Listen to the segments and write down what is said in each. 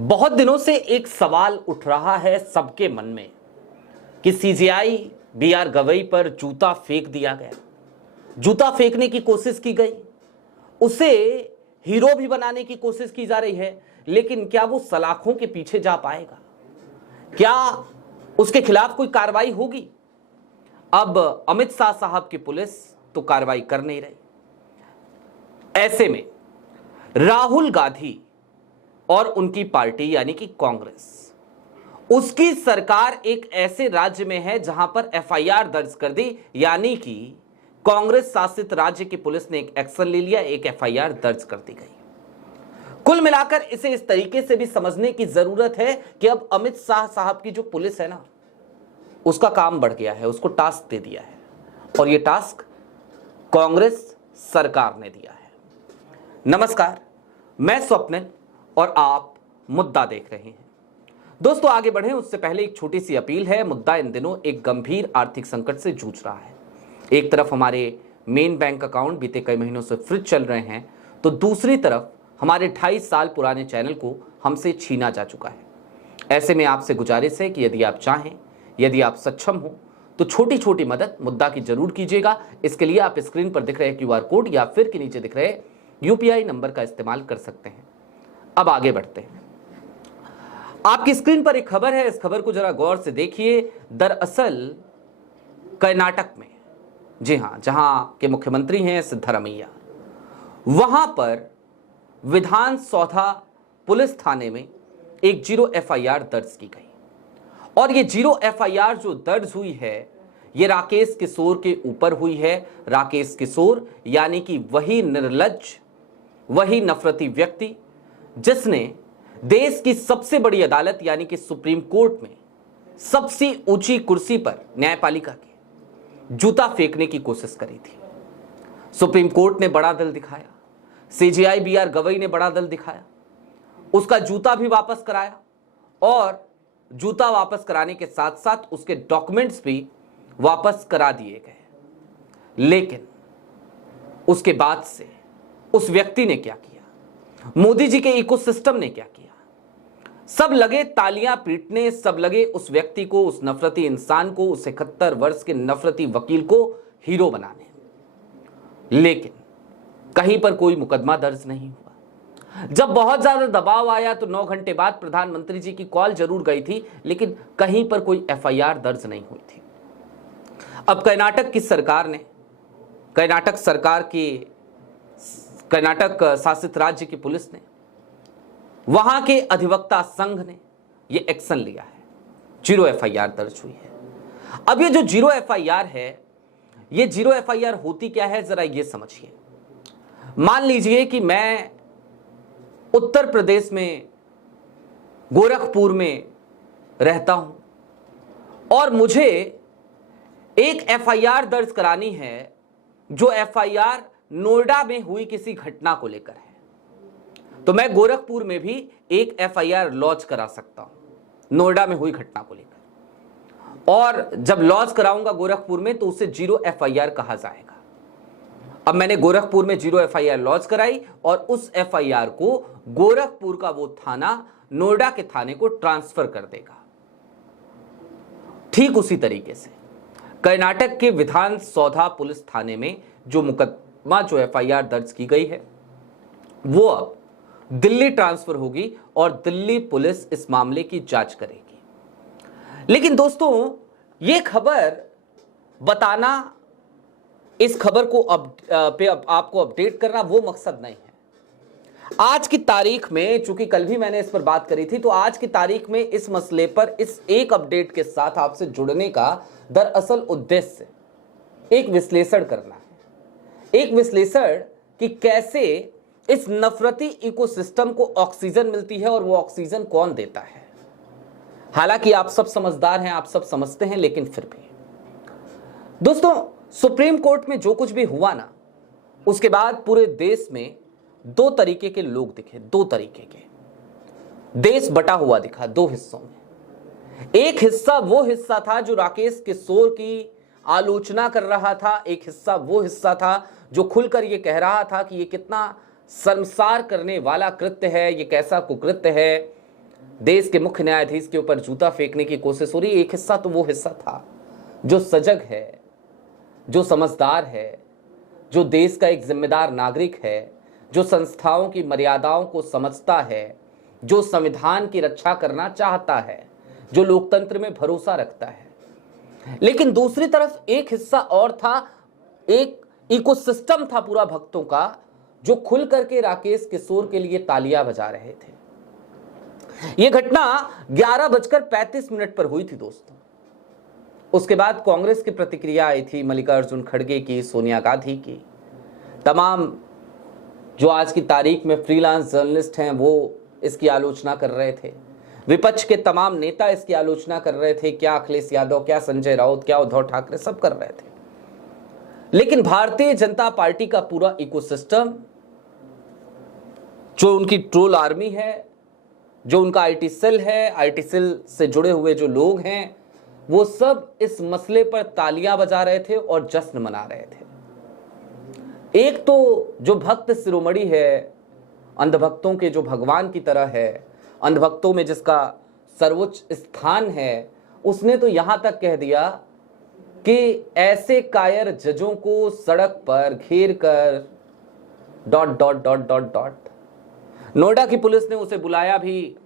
बहुत दिनों से एक सवाल उठ रहा है सबके मन में कि सीजेआई बीआर गवई पर जूता फेंक दिया गया। जूता फेंकने की कोशिश की गई, उसे हीरो भी बनाने की कोशिश की जा रही है, लेकिन क्या वो सलाखों के पीछे जा पाएगा? क्या उसके खिलाफ कोई कार्रवाई होगी? अब अमित शाह साहब की पुलिस तो कार्रवाई कर नहीं रही। ऐसे में राहुल गांधी और उनकी पार्टी यानी कि कांग्रेस, उसकी सरकार एक ऐसे राज्य में है जहां पर एफआईआर दर्ज कर दी, यानी कि कांग्रेस शासित राज्य की पुलिस ने एक एक्शन ले लिया, एक एफआईआर दर्ज कर दी गई। कुल मिलाकर इसे इस तरीके से भी समझने की जरूरत है कि अब अमित शाह साहब की जो पुलिस है ना, उसका काम बढ़ गया है, उसको टास्क दे दिया है, और ये टास्क कांग्रेस सरकार ने दिया है। नमस्कार, मैं स्वप्निल और आप मुद्दा देख रहे हैं। दोस्तों, आगे बढ़ें उससे पहले एक छोटी सी अपील है। मुद्दा इन दिनों एक गंभीर आर्थिक संकट से जूझ रहा है। एक तरफ हमारे मेन बैंक अकाउंट बीते कई महीनों से फ्रीज चल रहे हैं, तो दूसरी तरफ हमारे 28 साल पुराने चैनल को हमसे छीना जा चुका है। ऐसे में आपसे गुजारिश है कि यदि आप चाहें, यदि आप सक्षम हो, तो छोटी छोटी मदद मुद्दा की जरूर कीजिएगा। इसके लिए आप स्क्रीन पर दिख रहे क्यूआर कोड या फिर के नीचे दिख रहे यूपीआई नंबर का इस्तेमाल कर सकते हैं। अब आगे बढ़ते हैं। आपकी स्क्रीन पर एक खबर है, इस खबर को जरा गौर से देखिए। दरअसल कर्नाटक में, जी हां, जहां के मुख्यमंत्री हैं सिद्धरामैया, वहां पर विधान सौधा पुलिस थाने में एक 0 एफआईआर दर्ज की गई। और ये 0 एफआईआर जो दर्ज हुई है, ये राकेश किशोर के ऊपर हुई है। राकेश किशोर यानी कि वही निर्लज्ज, वही नफरती व्यक्ति जिसने देश की सबसे बड़ी अदालत यानी कि सुप्रीम कोर्ट में सबसे ऊंची कुर्सी पर न्यायपालिका के जूता फेंकने की कोशिश करी थी। सुप्रीम कोर्ट ने बड़ा दिल दिखाया, सीजेआई बीआर गवई ने बड़ा दिल दिखाया, उसका जूता भी वापस कराया, और जूता वापस कराने के साथ साथ उसके डॉक्यूमेंट्स भी वापस करा दिए गए। लेकिन उसके बाद से उस व्यक्ति ने क्या किया, मोदी जी के इकोसिस्टम ने क्या किया? सब लगे तालियां पीटने, सब लगे उस व्यक्ति को, उस नफरती इंसान को, उस 71 वर्ष के नफरती वकील को हीरो बनाने। लेकिन कहीं पर कोई मुकदमा दर्ज नहीं हुआ। जब बहुत ज्यादा दबाव आया तो 9 घंटे बाद प्रधानमंत्री जी की कॉल जरूर गई थी, लेकिन कहीं पर कोई एफआईआर दर्ज नहीं हुई थी। अब कर्नाटक की सरकार ने, कर्नाटक शासित राज्य की पुलिस ने, वहां के अधिवक्ता संघ ने यह एक्शन लिया है। 0 एफआईआर दर्ज हुई है। अब ये जो 0 एफआईआर है, ये 0 एफआईआर होती क्या है, जरा ये समझिए। मान लीजिए कि मैं उत्तर प्रदेश में गोरखपुर में रहता हूं और मुझे एक एफआईआर दर्ज करानी है, जो एफआईआर नोएडा में हुई किसी घटना को लेकर है। तो मैं गोरखपुर में भी एक एफआईआर लॉन्च करा सकता हूं नोएडा में हुई घटना को लेकर, और जब लॉन्च कराऊंगा गोरखपुर में तो उसे 0 एफआईआर कहा जाएगा। अब मैंने गोरखपुर में 0 एफआईआर लॉन्च कराई और उस एफआईआर को गोरखपुर का वो थाना नोएडा के थाने को ट्रांसफर कर देगा। ठीक उसी तरीके से कर्नाटक के विधान सौधा पुलिस थाने में जो एफआईआर दर्ज की गई है, वो अब दिल्ली ट्रांसफर होगी और दिल्ली पुलिस इस मामले की जांच करेगी। लेकिन दोस्तों, ये खबर बताना, इस खबर को आपको अपडेट करना वो मकसद नहीं है। आज की तारीख में, चूंकि कल भी मैंने इस पर बात करी थी, तो आज की तारीख में इस मसले पर इस एक अपडेट के साथ आपसे जुड़ने का दरअसल उद्देश्य एक विश्लेषण करना है। एक विश्लेषण कि कैसे इस नफरती इकोसिस्टम को ऑक्सीजन मिलती है और वो ऑक्सीजन कौन देता है। हालांकि आप सब समझदार हैं, आप सब समझते हैं, लेकिन फिर भी दोस्तों, सुप्रीम कोर्ट में जो कुछ भी हुआ ना, उसके बाद पूरे देश में 2 तरीके के लोग दिखे। 2 तरीके के देश बटा हुआ दिखा 2 हिस्सों में। एक हिस्सा वो हिस्सा था जो राकेश किशोर की आलोचना कर रहा था, एक हिस्सा वो हिस्सा था जो खुलकर ये कह रहा था कि ये कितना शर्मसार करने वाला कृत्य है, ये कैसा कुकृत्य है, देश के मुख्य न्यायाधीश के ऊपर जूता फेंकने की कोशिश हो रही है। एक हिस्सा तो वो हिस्सा था जो सजग है, जो समझदार है, जो देश का एक जिम्मेदार नागरिक है, जो संस्थाओं की मर्यादाओं को समझता है, जो संविधान की रक्षा करना चाहता है, जो लोकतंत्र में भरोसा रखता है। लेकिन दूसरी तरफ एक हिस्सा और था, एक इकोसिस्टम था पूरा भक्तों का, जो खुल करके राकेश किशोर के लिए तालियां बजा रहे थे। यह घटना 11:35 पर हुई थी दोस्तों। उसके बाद कांग्रेस की प्रतिक्रिया आई थी, मल्लिकार्जुन खड़गे की, सोनिया गांधी की, तमाम जो आज की तारीख में फ्रीलांस जर्नलिस्ट हैं वो इसकी आलोचना कर रहे थे। विपक्ष के तमाम नेता इसकी आलोचना कर रहे थे। क्या अखिलेश यादव, क्या संजय राउत, क्या उद्धव ठाकरे, सब कर रहे थे। लेकिन भारतीय जनता पार्टी का पूरा इकोसिस्टम, जो उनकी ट्रोल आर्मी है, जो उनका आईटी सेल है, आईटी सेल से जुड़े हुए जो लोग हैं, वो सब इस मसले पर तालियां बजा रहे थे और जश्न मना रहे थे। एक तो जो भक्त शिरोमणि है, अंधभक्तों के जो भगवान की तरह है, अंधभक्तों में जिसका सर्वोच्च स्थान है, उसने तो यहां तक कह दिया कि ऐसे कायर जजों को सड़क पर घेर कर ... नोएडा की पुलिस ने उसे बुलाया भी,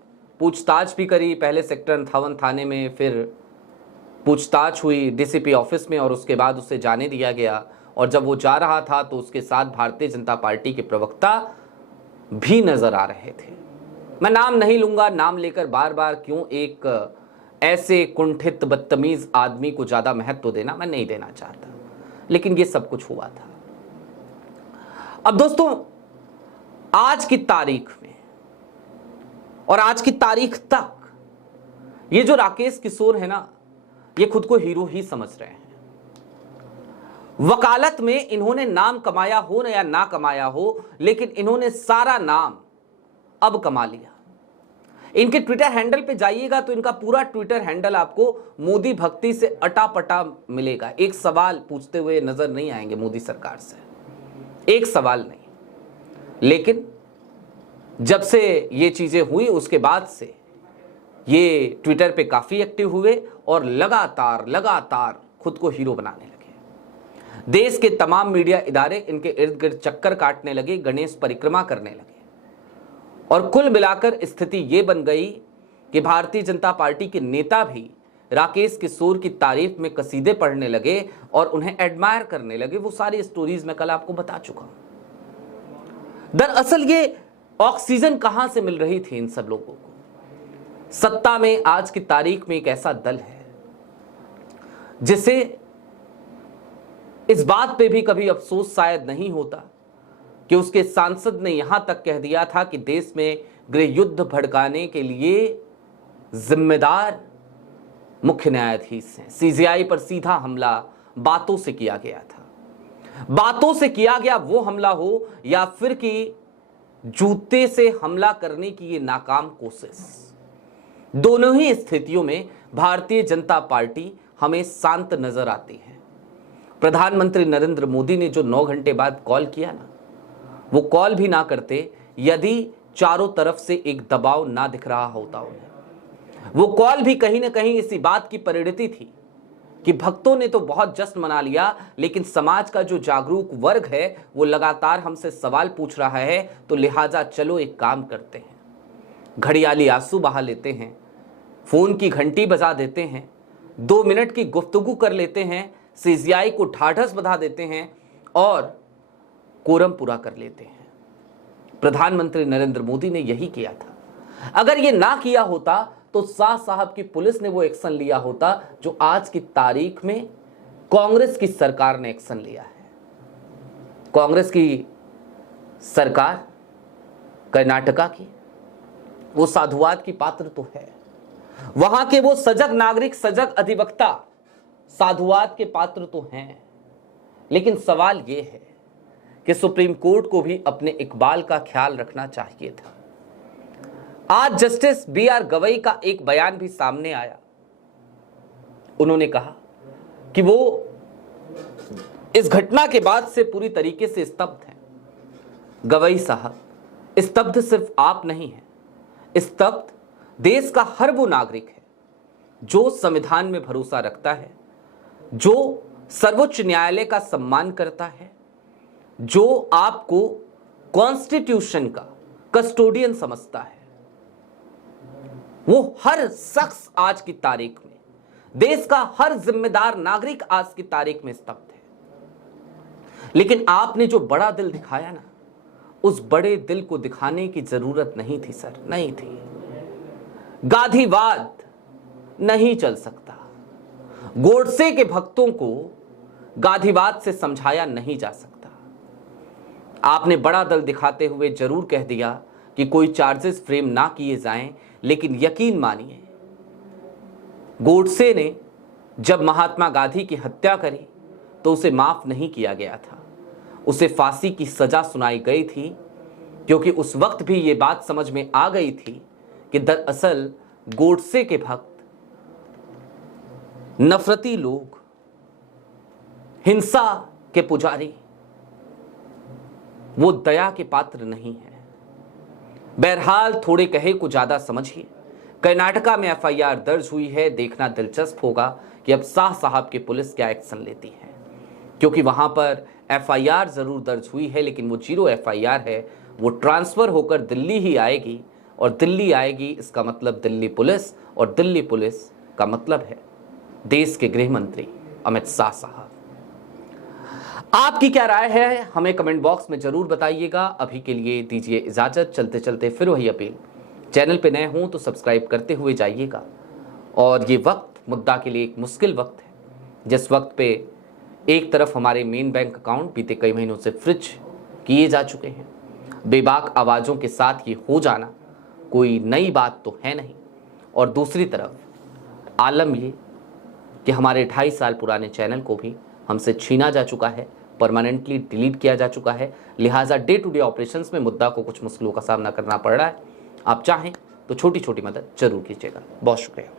पूछताछ भी करी, पहले सेक्टर 58 थाने में, फिर पूछताछ हुई डीसीपी ऑफिस में और उसके बाद उसे जाने दिया गया। और जब वो जा रहा था तो उसके साथ भारतीय जनता पार्टी के प्रवक्ता भी नजर आ रहे थे। मैं नाम नहीं लूंगा, नाम लेकर बार बार क्यों एक ऐसे कुंठित बदतमीज आदमी को ज्यादा महत्व देना, मैं नहीं देना चाहता, लेकिन ये सब कुछ हुआ था। अब दोस्तों, आज की तारीख में और आज की तारीख तक ये जो राकेश किशोर है ना, ये खुद को हीरो ही समझ रहे हैं। वकालत में इन्होंने नाम कमाया हो या ना कमाया हो, लेकिन इन्होंने सारा नाम अब कमा लिया। इनके ट्विटर हैंडल पे जाइएगा तो इनका पूरा ट्विटर हैंडल आपको मोदी भक्ति से अटापटा मिलेगा। एक सवाल पूछते हुए नजर नहीं आएंगे मोदी सरकार से, एक सवाल नहीं। लेकिन जब से ये चीजें हुई उसके बाद से ये ट्विटर पे काफी एक्टिव हुए और लगातार खुद को हीरो बनाने लगे। देश के तमाम मीडिया इदारे इनके इर्द गिर्द चक्कर काटने लगे, गणेश परिक्रमा करने लगे। और कुल मिलाकर स्थिति ये बन गई कि भारतीय जनता पार्टी के नेता भी राकेश किशोर की तारीफ में कसीदे पढ़ने लगे और उन्हें एडमायर करने लगे। वो सारी स्टोरीज मैं कल आपको बता चुका हूं। दरअसल ये ऑक्सीजन कहां से मिल रही थी इन सब लोगों को? सत्ता में आज की तारीख में एक ऐसा दल है जिसे इस बात पे भी कभी अफसोस शायद नहीं होता कि उसके सांसद ने यहां तक कह दिया था कि देश में गृह युद्ध भड़काने के लिए जिम्मेदार मुख्य न्यायाधीश हैं। सीजेआई पर सीधा हमला बातों से किया गया था। बातों से किया गया वो हमला हो या फिर कि जूते से हमला करने की ये नाकाम कोशिश, दोनों ही स्थितियों में भारतीय जनता पार्टी हमें शांत नजर आती है। प्रधानमंत्री नरेंद्र मोदी ने जो 9 घंटे बाद कॉल किया ना, वो कॉल भी ना करते यदि चारों तरफ से एक दबाव ना दिख रहा होता उन्हें। वो कॉल भी कहीं ना कहीं इसी बात की परिणति थी कि भक्तों ने तो बहुत जश्न मना लिया, लेकिन समाज का जो जागरूक वर्ग है वो लगातार हमसे सवाल पूछ रहा है, तो लिहाजा चलो एक काम करते हैं, घड़ियाली आंसू बहा लेते हैं, फोन की घंटी बजा देते हैं, 2 मिनट की गुफ्तगू कर लेते हैं, सीजेआई को ढाढ़स बधा देते हैं और कोरम पूरा कर लेते हैं। प्रधानमंत्री नरेंद्र मोदी ने यही किया था। अगर ये ना किया होता तो शाह साहब की पुलिस ने वो एक्शन लिया होता जो आज की तारीख में कांग्रेस की सरकार ने एक्शन लिया है। कांग्रेस की सरकार कर्नाटका की वो साधुवाद की पात्र तो है, वहां के वो सजग नागरिक, सजग अधिवक्ता साधुवाद के पात्र तो हैं, लेकिन सवाल ये है कि सुप्रीम कोर्ट को भी अपने इकबाल का ख्याल रखना चाहिए था। आज जस्टिस BR गवई का एक बयान भी सामने आया। उन्होंने कहा कि वो इस घटना के बाद से पूरी तरीके से स्तब्ध हैं। गवई साहब, स्तब्ध सिर्फ आप नहीं हैं, स्तब्ध देश का हर वो नागरिक है जो संविधान में भरोसा रखता है, जो सर्वोच्च न्यायालय का सम्मान करता है, जो आपको कॉन्स्टिट्यूशन का कस्टोडियन समझता है, वो हर शख्स आज की तारीख में, देश का हर जिम्मेदार नागरिक आज की तारीख में स्तब्ध है। लेकिन आपने जो बड़ा दिल दिखाया ना, उस बड़े दिल को दिखाने की जरूरत नहीं थी सर, नहीं थी। गांधीवाद नहीं चल सकता। गोडसे के भक्तों को गांधीवाद से समझाया नहीं जा सकता। आपने बड़ा दिल दिखाते हुए जरूर कह दिया कि कोई चार्जेस फ्रेम ना किए जाएं, लेकिन यकीन मानिए, गोडसे ने जब महात्मा गांधी की हत्या करी तो उसे माफ नहीं किया गया था, उसे फांसी की सजा सुनाई गई थी, क्योंकि उस वक्त भी ये बात समझ में आ गई थी कि दरअसल गोडसे के भक्त, नफरती लोग, हिंसा के पुजारी, वो दया के पात्र नहीं है। बहरहाल थोड़े कहे को ज्यादा समझिए। कर्नाटका में एफआईआर दर्ज हुई है। देखना दिलचस्प होगा कि अब शाह साहब की पुलिस क्या एक्शन लेती है, क्योंकि वहां पर एफआईआर जरूर दर्ज हुई है, लेकिन वो 0 एफआईआर है। वो ट्रांसफर होकर दिल्ली ही आएगी, और दिल्ली आएगी इसका मतलब दिल्ली पुलिस, और दिल्ली पुलिस का मतलब है देश के गृह मंत्री अमित शाह साहब। आपकी क्या राय है हमें कमेंट बॉक्स में जरूर बताइएगा। अभी के लिए दीजिए इजाजत। चलते चलते फिर वही अपील, चैनल पे नए हों तो सब्सक्राइब करते हुए जाइएगा। और ये वक्त मुद्दा के लिए एक मुश्किल वक्त है, जिस वक्त पे एक तरफ हमारे मेन बैंक अकाउंट बीते कई महीनों से फ्रिज किए जा चुके हैं, बेबाक आवाज़ों के साथ ये हो जाना कोई नई बात तो है नहीं, और दूसरी तरफ आलम ये कि हमारे 2.5 साल पुराने चैनल को भी हमसे छीना जा चुका है, परमानेंटली डिलीट किया जा चुका है। लिहाजा डे टू डे ऑपरेशंस में मुद्दा को कुछ मुश्किलों का सामना करना पड़ रहा है। आप चाहें तो छोटी छोटी मदद जरूर कीजिएगा। बहुत शुक्रिया।